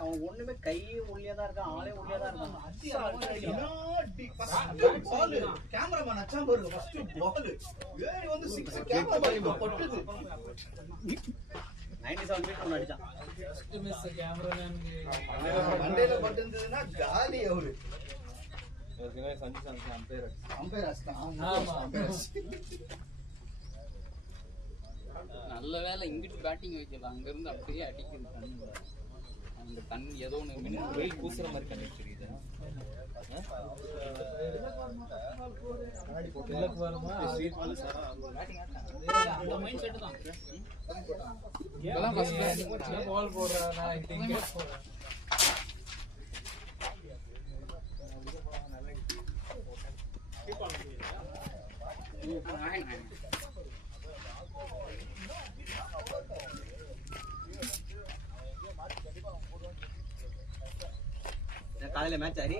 அவன் ஒண்ணுமே கை உள்ளியாதான் இருக்கான், ஆளே உள்ளியாதான் இருக்கான். கேமராமேன் அச்சான் பாருங்க, ஃபர்ஸ்ட் பால் ஏறி வந்து 6 கேமராமேன் பட்டுது. 97 மீட்டர் அடிச்சான். ஃபர்ஸ்ட் மிஸ் கேமராமேன் மண்டையில பட்டுதுன்னா காலி அவரு. ஏற்கனவே சஞ்சி அம்பையர் அஸ்தான். ஆமா நல்ல வேலை இங்கிட்டு பேட்டிங் வைக்கல, அங்க இருந்து அப்படியே அடிக்குது கண்ணு. அந்த கண் ஏதோ ஒன்று வெயில் பூசுற மாதிரி கண்ணு வச்சிருக்குது. காலையில மேட்ச் ஆடி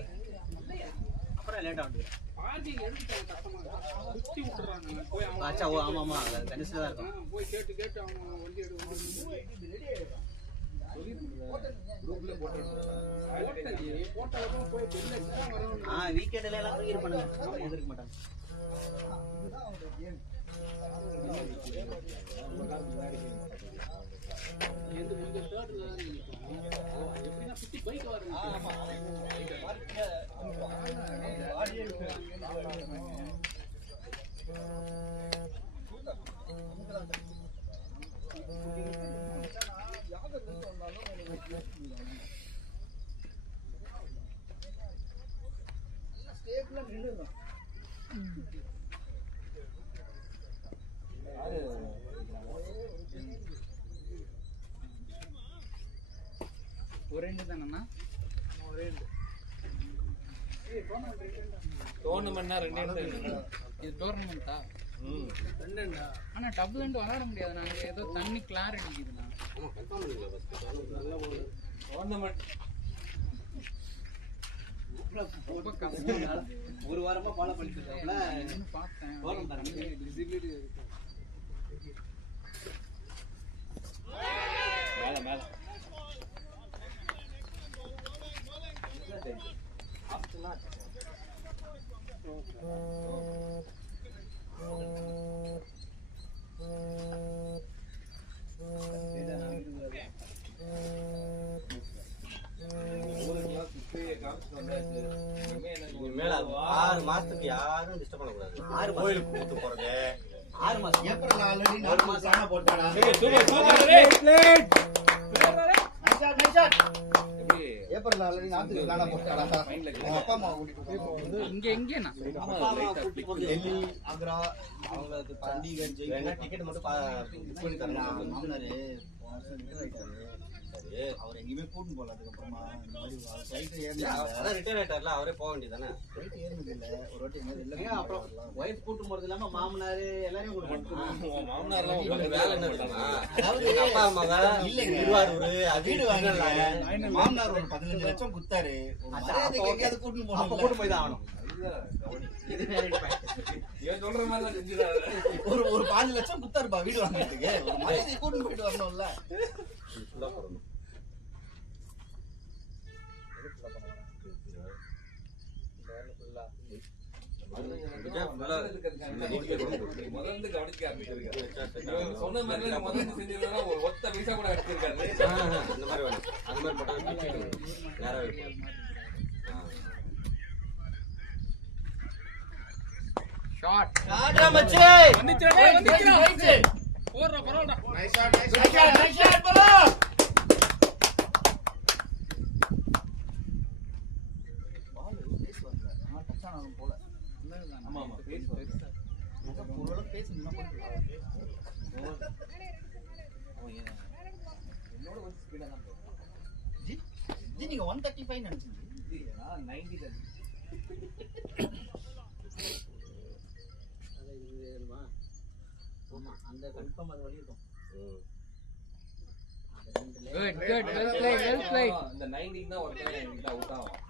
அப்புறம் லேட்டா வந்து ஆச்சா. ஓ ஆமா ஆமா, கணிசா தான் இருக்கும். வீக்கெண்ட்ல எல்லாம் தூக்கி பண்ணுங்க, எதிர்க்க மாட்டாங்க. ஒரு ரெண்டு தானண்ணா? டோர்னமெண்ட்னா ரெண்டு இது டோர்னமெண்டா? ஆனா டபுள் ரெண்டு விளையாட முடியாது. நாங்க ஏதோ தண்ணி கிளார் அடிக்குதுண்ணா. டோர்னமெண்ட் ரொம்ப கஷ்டம். ஒரு வாரமா ஃபாலோ பண்ணிட்டு இருக்கோம்ல. பார்த்தேன் மேல மேல மேல 6 மாசத்துக்கு யாரும் டிஸ்டர்ப் பண்ணக்கூடாது. 6 கோயிலுக்கு கூட்டு போறது 6 மாசம். ஏப்ரல் ஆல்ரெடி 4 மாசம் ஆன போட்டாடா. ஏப்ரல் ஆல்ரெடி நாட்டுக்கு தான போட்டாடா. அப்பா அம்மா கூட்டிட்டு இங்க எங்கேண்ணா? அப்பா அம்மா கூட்டிட்டு போறது டெல்லி, ஆக்ரா, அவங்களுக்கு சண்டிகர், ஜெய்ப்பூர் டிக்கெட் மட்டும் புக் பண்ணி தரணும். மாமனாரு அவர் எங்கேயுமே கூட்டிட்டு போகல. அதுக்கப்புறமா இந்த மாதிரி ஃப்ளைட் ஏறினா ரிட்டையர் ஆயிட்டார்ல, அவரே போக வேண்டியதானே. ஃப்ளைட் ஏறினது இல்லை ஒரு வாட்டி எங்க அப்புறம் ஒய்ஃப் கூட்டு போறது இல்லாம மாமனாரு எல்லாரையும் கூட்டு மாமனார் வேலை என்ன விட்டாங்க. அப்பா அம்மாவா இல்லைங்க திருவாரூர் வீடு வாங்கல. மாமனார் ஒரு 15 லட்சம் குத்தாரு. எங்கேயாவது கூட்டு போகணும், அப்ப கூட்டு போய் தான் ஆகணும். ஒரு 5 லட்சம் குத்தாருப்பா வீடு வாங்கினதுக்கு. ஒரு மாதிரி கூட்டு போயிட்டு வரணும்ல. சொன்ன மாதிரி ஒத்த பைசா கூட எடுத்திருக்காரு. இந்த மாதிரி அந்த மாதிரி போட்டா ஷாட் மச்சே வந்துச்சு. போறா பரவாடா. நைஸ் ஷாட் நைஸ் ஷாட் போலா. பால் பேஸ் வரல. நான் டச் ஆனாலும் போல. ஆமா ஆமா பேஸ் பெருசா. நான் ஒருவேளை பேஸ் இன்னும் போட்டுடலாம். என்னோட கொஞ்சம் ஸ்பீடா தான் போகும். ஜி ஜி நீங்க 135 நினைச்சீங்க. நான் 90 தான். அத இது வேணுமா? ஆமா அந்த கன்ஃபார்ம் அது வழி இருக்கும். Good, good. Well played, well played. இந்த 90 தான் ஒருத்தன் என்கிட்ட அவுட் ஆகும்.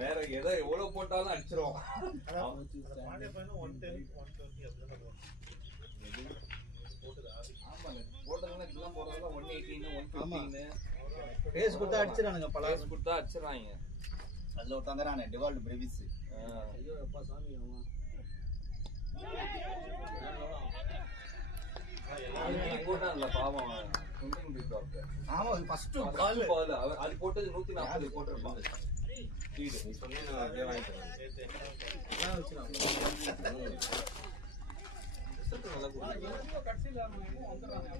வேற ஏதோ எவ்வளவு போட்டாலும் அடிச்சிரும். ஆமாங்க. போட்டதுல இப்பலாம் போறதுல 118 115 பேஸ் கொடுத்தா அடிச்சிரானுங்க பல பலாஸ் கொடுத்தா அடிச்சிராங்க. அதுல ஒரு தங்கறானே டிவால்ட் பிரெவிஸ். ஐயோ அப்பா சாமி அவன் போட்டான்ல பாவம் குண்டிங் பிக் டாக்டர். ஆமா ஃபர்ஸ்ட் பால் அது போட்டது 140 போட்டுருப்பான். ஸ்பீடு நீ சொன்னே நான் அப்படியே வாங்கிட்டேன். எல்லாம் வச்சிரான் ரிசல்ட் நல்லா கொடுத்தாங்க. கடைசில வந்துறானே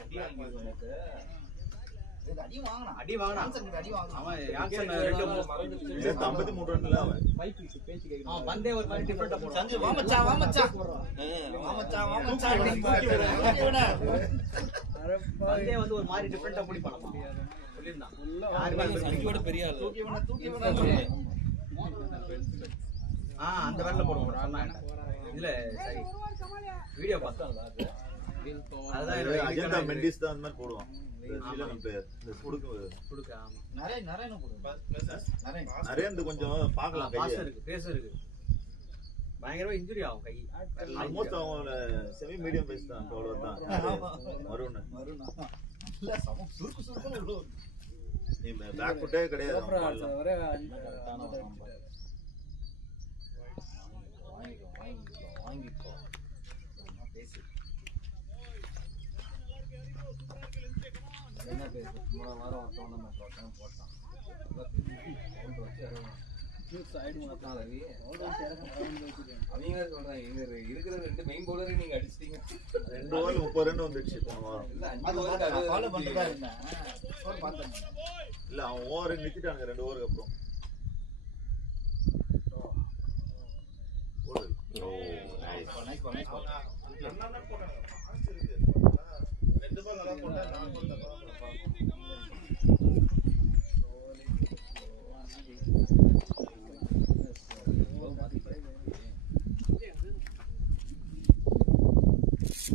அடி வாங்கிது எனக்கு. அடி வாங்கணும் அடி வாங்கணும் அவன் யான்சன் ரெண்டு ரெண்டு மறந்துச்சு. 53 ரன்ல அவன் மைக் பேச்சு கேக்குறான் அவன் பந்தே ஒரு மாதிரி டிஃபரண்டா போறான். சஞ்சு வா மச்சான் பந்தே வந்து ஒரு மாதிரி டிஃபரண்டா பிடிப்பானமா சொல்லிருந்தான். சஞ்சுவோட பெரிய ஆளு. தூக்கி விட அந்த வரல போடுவோம் சொன்னாங்க. இதுல சரி வீடியோ பார்த்தாங்க. அதுதான் அஜந்தா மெண்டிஸ் தான் அந்த மாதிரி போடுவான். ஸ்ரீலங்கன் பிளேயர் இந்த கொடுக்க ஆமா நிறைய நிறைய இந்த கொஞ்சம் பார்க்கலாம் பாஸ் கையில. இருக்கு பேஸ் இருக்கு பயங்கரமா இன்ஜுரி ஆகும் கை. ஆல்மோஸ்ட் அவன் செமி மீடியம் பேஸ் தான் பவுலர் தான் வருண். இல்ல சம சுருக்கு உள்ள நீ பேக் ஃபுட்டே கிடையாது அவன் ball ல. ஒரே வாங்கிக்கோ பேசு என்ன பேசு மூணு வாரம் டோர்னமெண்ட் போட்டான் சைடு மாத்தால அவங்க சொல்றாங்க இங்க இருக்கிற ரெண்டு மெயின் பவுலரை நீங்க அடிச்சிட்டீங்க. 2 ஓவர் 30 ரன் வந்துச்சு போன வாரம். இல்ல அது 5 ஓவருக்கு அது ஃபாலோ பண்ணிட்டா இருந்தேன் ஃபோன் பார்த்தேன். இல்ல அவன் ஓவர் நிறுத்திட்டாங்க 2 ஓவருக்கு அப்புறம். நைஸ்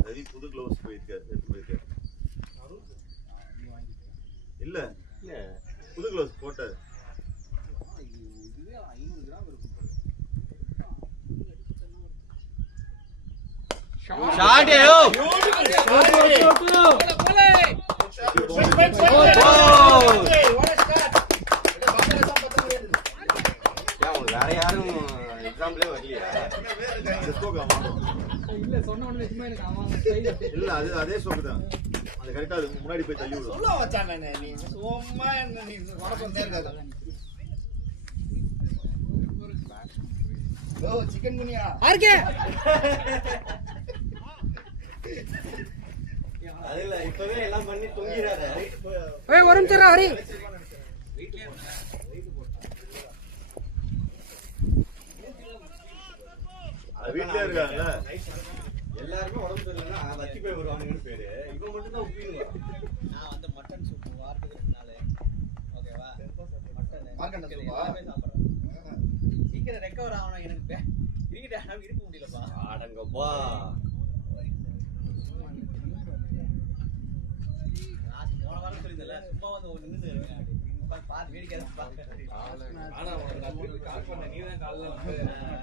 சரி புது க்ளவுஸ் போயிருக்காரு. இல்ல புது க்ளவுஸ் போட்டாரு. இதுவே 500 கிராம் இருக்கும். Shot yo. வேற யாரும் எக்ஸாம்பிளே வரலையா? இல்ல சொன்ன உடனே சும்மா எனக்கு அவன் ஸ்டைல் இல்ல அதே ஸ்டோக் தான். அது கரெக்டா அதுக்கு முன்னாடி போய் தள்ளி விடும். சொல்ல வச்சானே நீ சும்மா என்ன நீ வரப்போறதே இருக்காது. ஓ சிக்கன் குனியா ஆர்கே அதுல இப்பவே எல்லாம் பண்ணி தூங்கிராத. ஏய் ஒரு நிமிஷம் ஹரி வீட்லயே இருக்காங்கல்ல. எல்லாருமே உடம்பு சரியில்லைன்னா வத்தி போய் வருவானுங்கன்னு பேரு. இவன் மட்டும் தான் உப்பிடுவான். நான் வந்து மட்டன் சூப் வாரத்துக்கு 2 நாள் ஓகேவா? மட்டன் எல்லாமே சாப்பிடுறேன். சீக்கிரம் ரெக்கவர் ஆகணும். எனக்கு இருக்கட்டா இருக்க முடியலப்பா. அடங்கப்பா போன வாரம் சொல்லியிருந்தல சும்மா வந்து நின்று இருக்கேன். பார்த்து வேடிக்கை ஆனா உங்களுக்கு கால் பண்ண நீ தான் கால்ல வந்து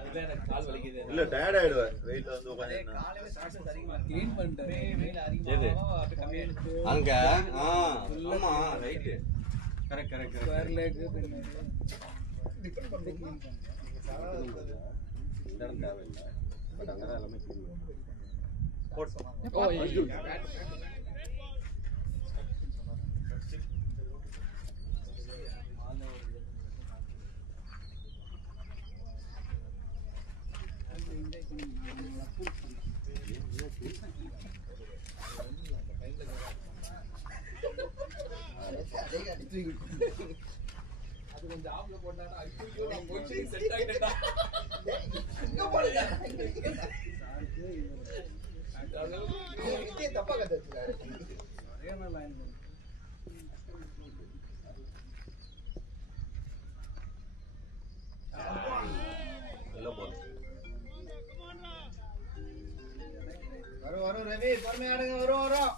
இல்ல எனக்கு கால் வலிக்குது. இல்ல டயர்ட் ஆயிடுவார் வெயிட்ல வந்து உட்கார்ந்து. காலையில ஸ்ட்ரெஸ் அதிகமா இருக்கு. க்ளீன் பண்ணிட்டேன் வெயில் அதிகமா அப்படியே கம்மியாயிடுச்சு. அங்க ஆமா ரைட் கரெக்ட் ஸ்கொயர் லெக் பின்ன டிபெண்ட் பண்ணுங்க. இடம் தேவையில்லை பட் அங்கே எல்லாமே கிளீன் ஓ ஐயோ அது கொஞ்சம் ஆப்ல போட்டாடா ஐயோ நான் போய் செட் ஆயிட்டேன்டா. எங்க போறீங்க? இதே தப்பா கதை வச்சிருக்காரு. சரியான லைன் நல்ல பால். ரவி பொறுமையாடுங்க, வரும் வரும்.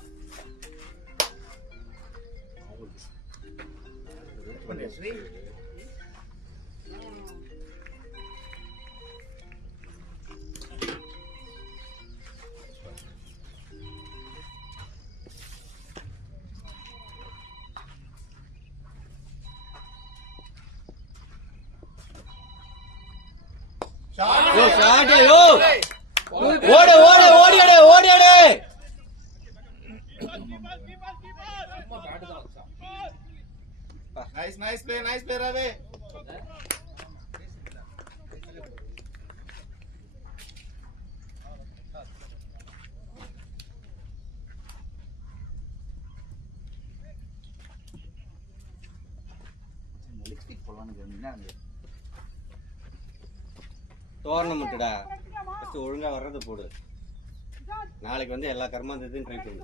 ஸ்ரீ யோ ஷாட் யோ ஓடு ஓடு ஓடியாடு ஓடியாடு நைஸ் ப்ளே ரவி. டோர்னமெண்ட்டுடா ஃபர்ஸ்ட் ஒழுங்கா வர்றது போடு. நாளைக்கு வந்து எல்லா கர்மாந்தத்தையும் ட்ரை பண்ணு.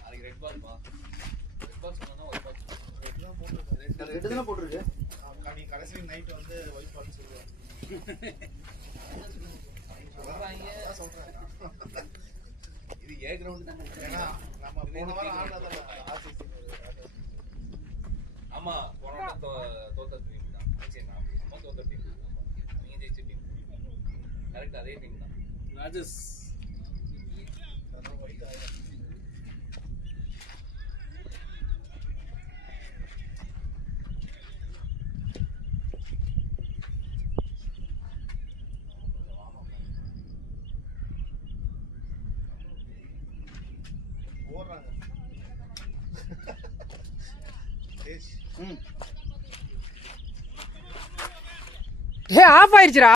நாளைக்கு ரெட் பால் பா. ரெட் பால் சொன்னா ஒரு பால். ரெண்டு தானே போட்டுருக்கு. நீ கடைசி நைட் வந்து ஒயிட் பால் சொல்லுவாங்க. இது ஏ கிரவுண்ட் தான். ஏன்னா நம்ம போன வாரம் ஆடுனதுல ஆர்சிசி ஆமா போன தோத்த டீம் தான். சரி நம்ம தோத்த டீம் நீங்க ஜெயிச்ச டீம் கரெக்ட் அதே டீம் தான். ராஜஸ் ஓடுறாங்க. ஆஃப் ஆயிடுச்சுடா.